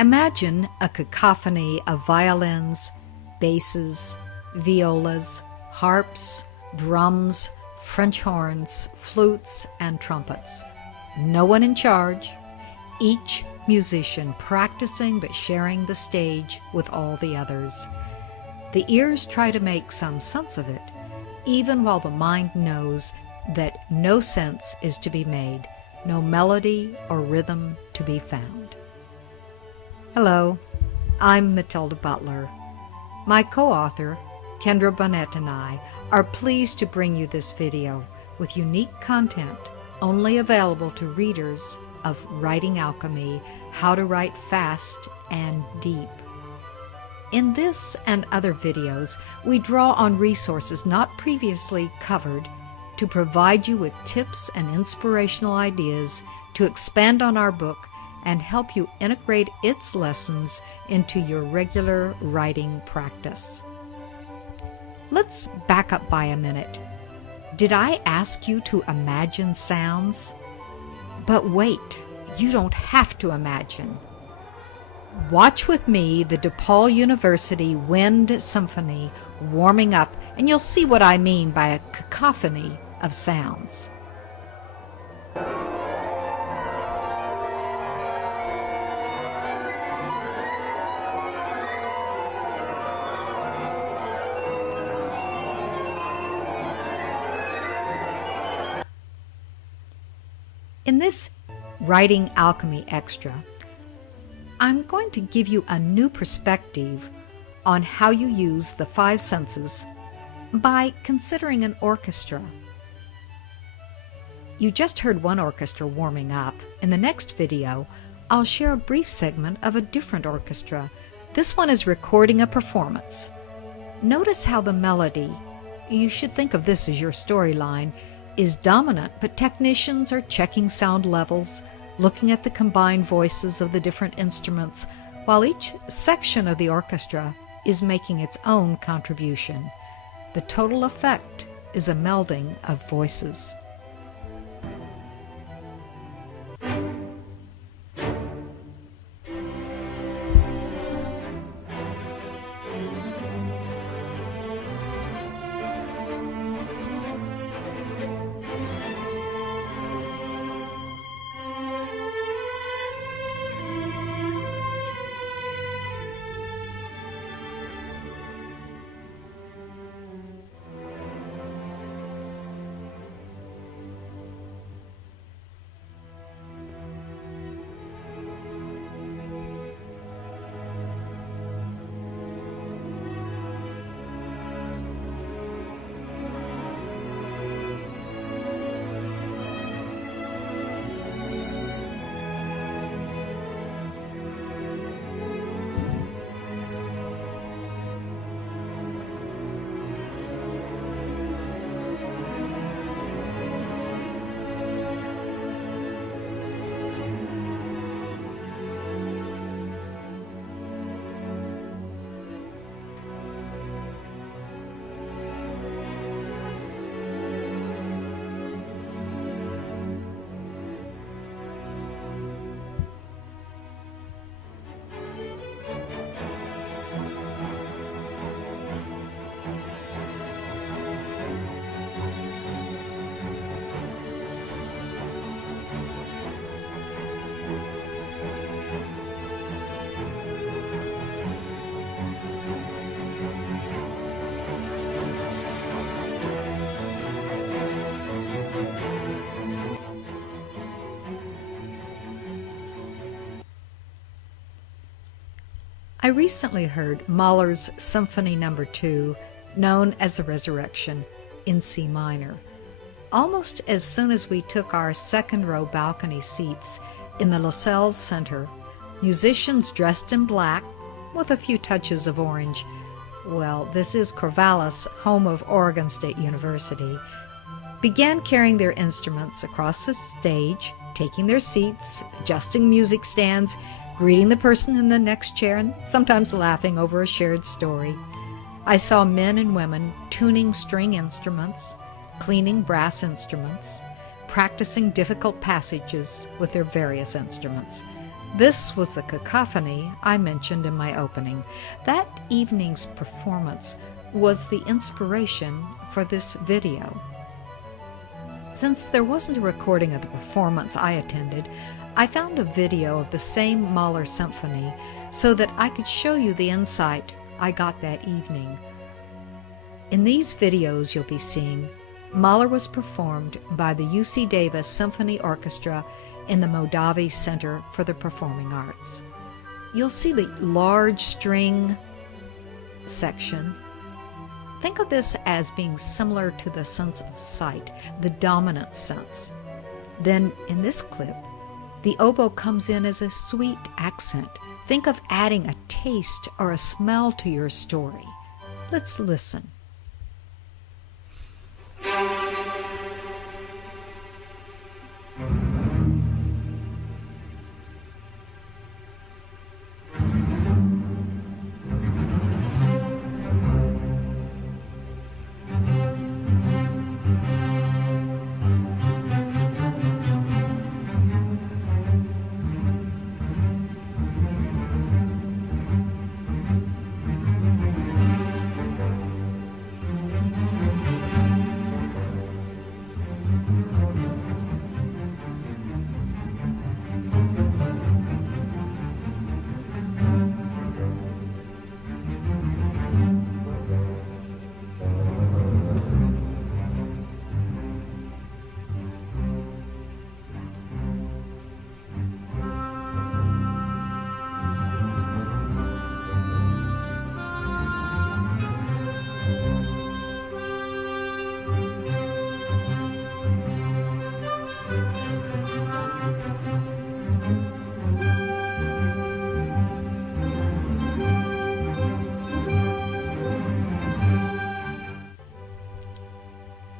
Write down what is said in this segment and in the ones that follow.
Imagine a cacophony of violins, basses, violas, harps, drums, French horns, flutes, and trumpets. No one in charge, each musician practicing but sharing the stage with all the others. The ears try to make some sense of it, even while the mind knows that no sense is to be made, no melody or rhythm to be found. Hello, I'm Matilda Butler. My co-author, Kendra Bonnet, and I are pleased to bring you this video with unique content only available to readers of Writing Alchemy: How to Write Fast and Deep. In this and other videos, we draw on resources not previously covered to provide you with tips and inspirational ideas to expand on our book and help you integrate its lessons into your regular writing practice. Let's back up by a minute. Did I ask you to imagine sounds? But wait, you don't have to imagine. Watch with me the DePaul University Wind Symphony warming up, and you'll see what I mean by a cacophony of sounds. In this Writing Alchemy Extra, I'm going to give you a new perspective on how you use the five senses by considering an orchestra. You just heard one orchestra warming up. In the next video, I'll share a brief segment of a different orchestra. This one is recording a performance. Notice how the melody, you should think of this as your storyline, is dominant, but technicians are checking sound levels, looking at the combined voices of the different instruments, while each section of the orchestra is making its own contribution. The total effect is a melding of voices. I recently heard Mahler's Symphony No. 2, known as the Resurrection, in C minor. Almost as soon as we took our second-row balcony seats in the Lascelles Center, musicians dressed in black, with a few touches of orange — well, this is Corvallis, home of Oregon State University — began carrying their instruments across the stage, taking their seats, adjusting music stands, greeting the person in the next chair, and sometimes laughing over a shared story. I saw men and women tuning string instruments, cleaning brass instruments, practicing difficult passages with their various instruments. This was the cacophony I mentioned in my opening. That evening's performance was the inspiration for this video. Since there wasn't a recording of the performance I attended, I found a video of the same Mahler symphony so that I could show you the insight I got that evening. In these videos you'll be seeing, Mahler was performed by the UC Davis Symphony Orchestra in the Modavi Center for the Performing Arts. You'll see the large string section. Think of this as being similar to the sense of sight, the dominant sense. Then in this clip, the oboe comes in as a sweet accent. Think of adding a taste or a smell to your story. Let's listen.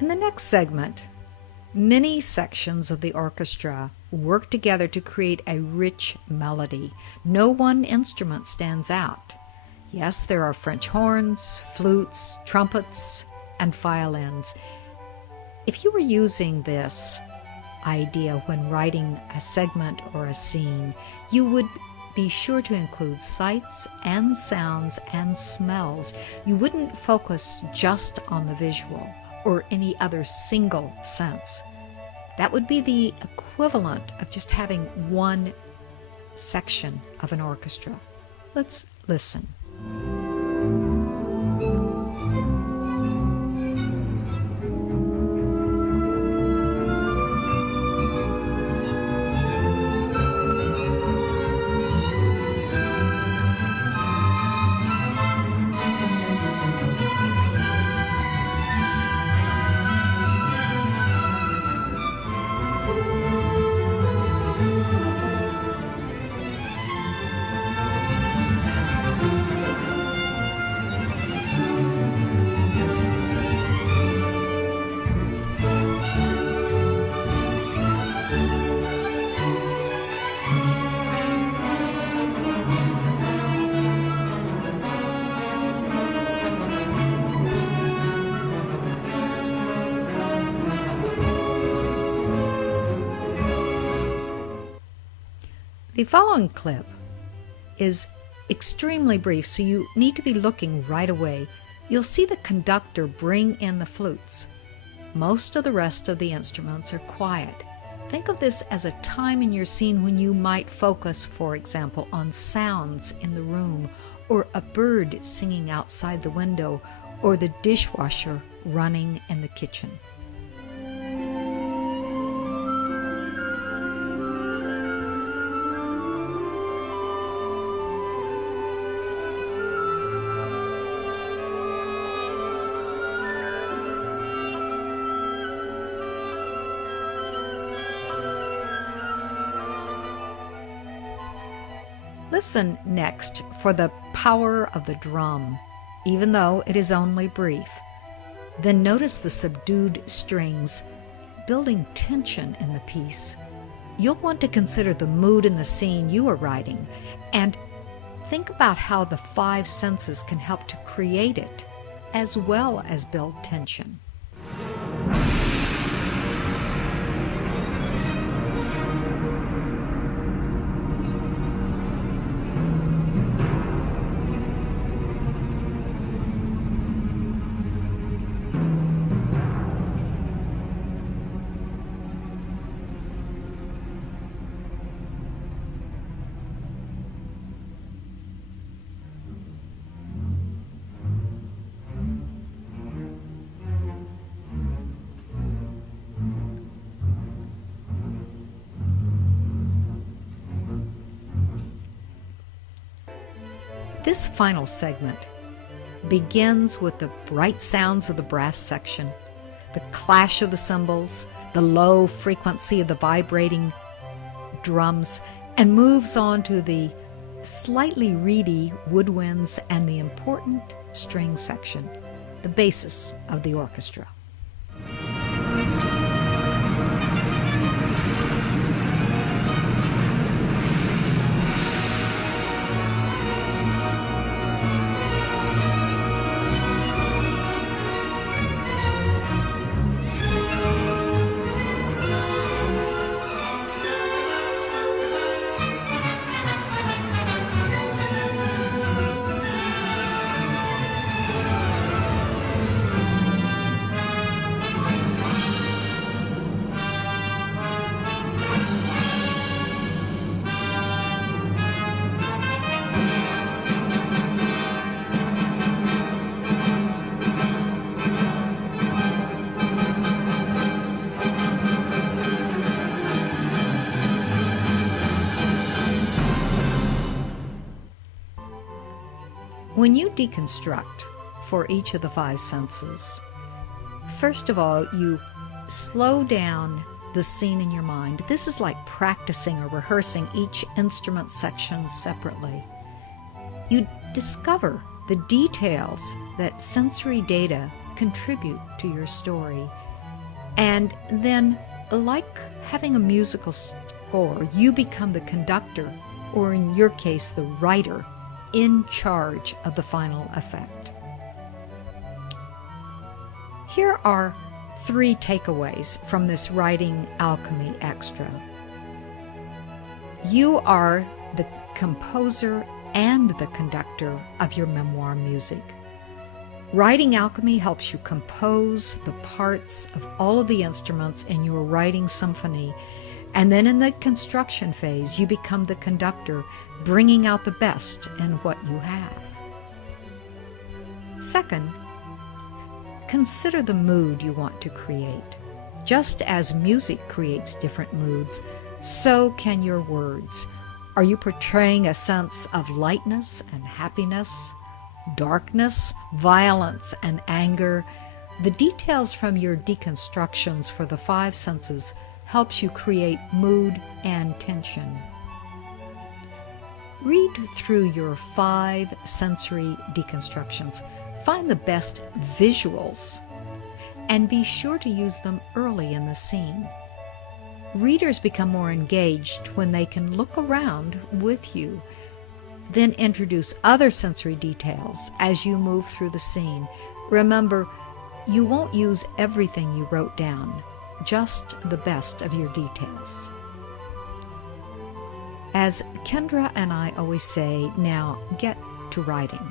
In the next segment, many sections of the orchestra work together to create a rich melody. No one instrument stands out. Yes, there are French horns, flutes, trumpets, and violins. If you were using this idea when writing a segment or a scene, you would be sure to include sights and sounds and smells. You wouldn't focus just on the visual or any other single sense. That would be the equivalent of just having one section of an orchestra. Let's listen. The following clip is extremely brief, so you need to be looking right away. You'll see the conductor bring in the flutes. Most of the rest of the instruments are quiet. Think of this as a time in your scene when you might focus, for example, on sounds in the room, or a bird singing outside the window, or the dishwasher running in the kitchen. Listen next for the power of the drum, even though it is only brief. Then notice the subdued strings building tension in the piece. You'll want to consider the mood in the scene you are writing and think about how the five senses can help to create it, as well as build tension. This final segment begins with the bright sounds of the brass section, the clash of the cymbals, the low frequency of the vibrating drums, and moves on to the slightly reedy woodwinds and the important string section, the basis of the orchestra. When you deconstruct for each of the 5 senses, first of all, you slow down the scene in your mind. This is like practicing or rehearsing each instrument section separately. You discover the details that sensory data contribute to your story. And then, like having a musical score, you become the conductor, or in your case, the writer, in charge of the final effect. Here are 3 takeaways from this Writing Alchemy Extra. You are the composer and the conductor of your memoir music. Writing Alchemy helps you compose the parts of all of the instruments in your writing symphony, and then in the construction phase, you become the conductor, bringing out the best in what you have. Second, consider the mood you want to create. Just as music creates different moods, so can your words. Are you portraying a sense of lightness and happiness, darkness, violence, and anger? The details from your deconstructions for the 5 senses helps you create mood and tension. Read through your 5 sensory deconstructions. Find the best visuals and be sure to use them early in the scene. Readers become more engaged when they can look around with you. Then introduce other sensory details as you move through the scene. Remember, you won't use everything you wrote down, just the best of your details. As Kendra and I always say, now get to writing.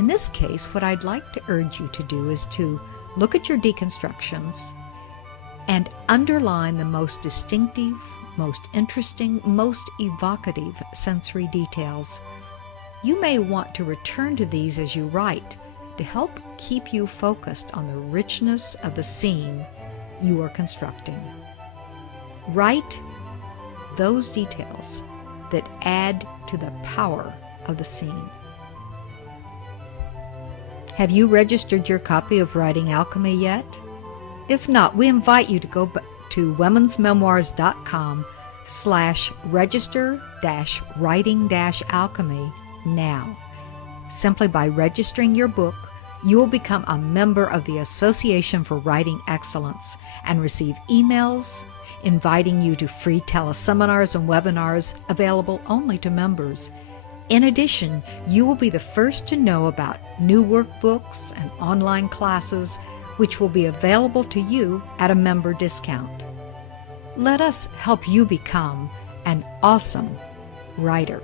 In this case, what I'd like to urge you to do is to look at your deconstructions and underline the most distinctive, most interesting, most evocative sensory details. You may want to return to these as you write to help keep you focused on the richness of the scene you are constructing. Write those details that add to the power of the scene. Have you registered your copy of Writing Alchemy yet? If not, we invite you to go to womensmemoirs.com/register-writing-alchemy now. Simply by registering your book, you will become a member of the Association for Writing Excellence and receive emails inviting you to free teleseminars and webinars available only to members. In addition, you will be the first to know about new workbooks and online classes, which will be available to you at a member discount. Let us help you become an awesome writer.